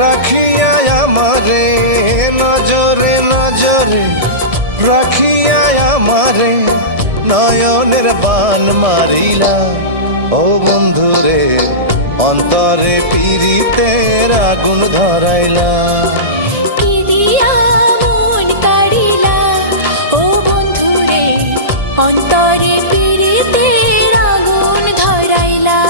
রাখিয়া আমারে নজরে নজরে, রাখিয়া আমারে নয়নের বান মারিলা। ও বন্ধুরে অন্তরে পীড়িতের আগুন ধরাইলা। অন্তরে পীড়িতের আগুন ধরাইলা।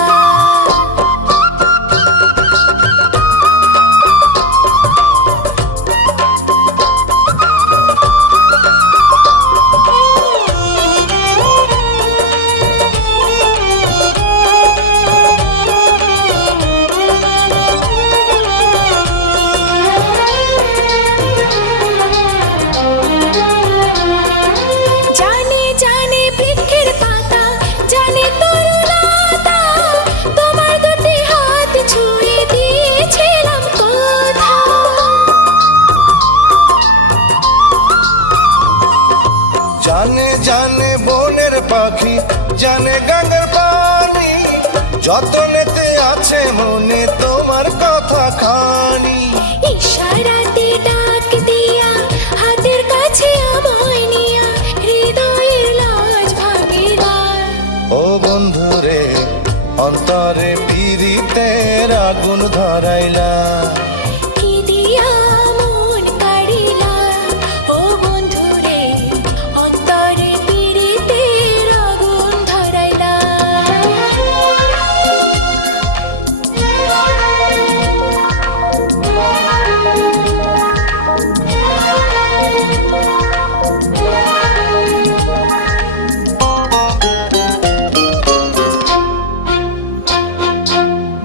জানে জানে বনের পাখি, জানে গঙ্গার পানি, যতনেতে আছে মনে তোমার কথা খানি। ইশারাতে ডাক দিয়া হাতের কাছে আমায় নিয়া হৃদয়ের লাজ ভাঙিলা। ও বন্ধুরে অন্তরে পীড়িতের আগুন ধরাইলা।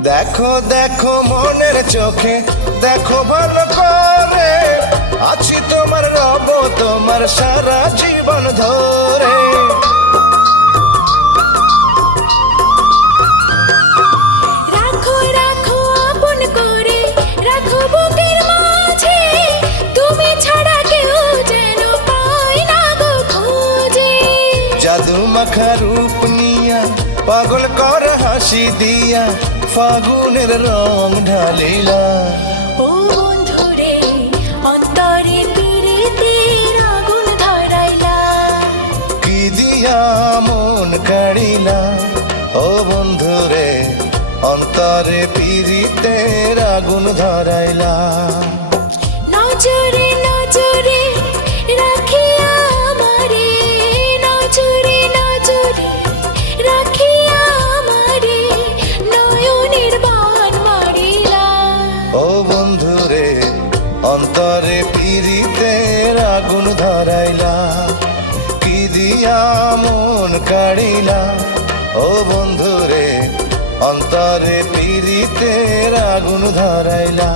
দেখো দেখো মনের চোখে, দেখো ভালো করে, আছি তোমার রব তোমার সারা জীবন ধরে। রাখো রাখো আপন করে, রাখো বুকের মাঝে, তুমি ছাড়া কেউ যেন পায় না গো খোঁজে। জাদু মাখা রূপ নিয়া পাগল কর হাসি দিয়া ফাগুনের রং ঢালিলা। ও বন্ধুরে অন্তরে পীড়িতের আগুন ধরাইলা। কি দিয়া মন কাড়িলা। ও বন্ধুরে অন্তরে পীড়িতের আগুন ধরাইলা। নজরে নজরে রাখিয়া আমারে, নজরে নজরে রাখিয়া আমারে নয়নের বান মারিলা। ও বন্ধুরে অন্তরে পীড়িতের আগুন ধরাইলা। কি দিয়া মন কাড়িলা। ও বন্ধুরে অন্তরে পীড়িতের আগুন ধরাইলা।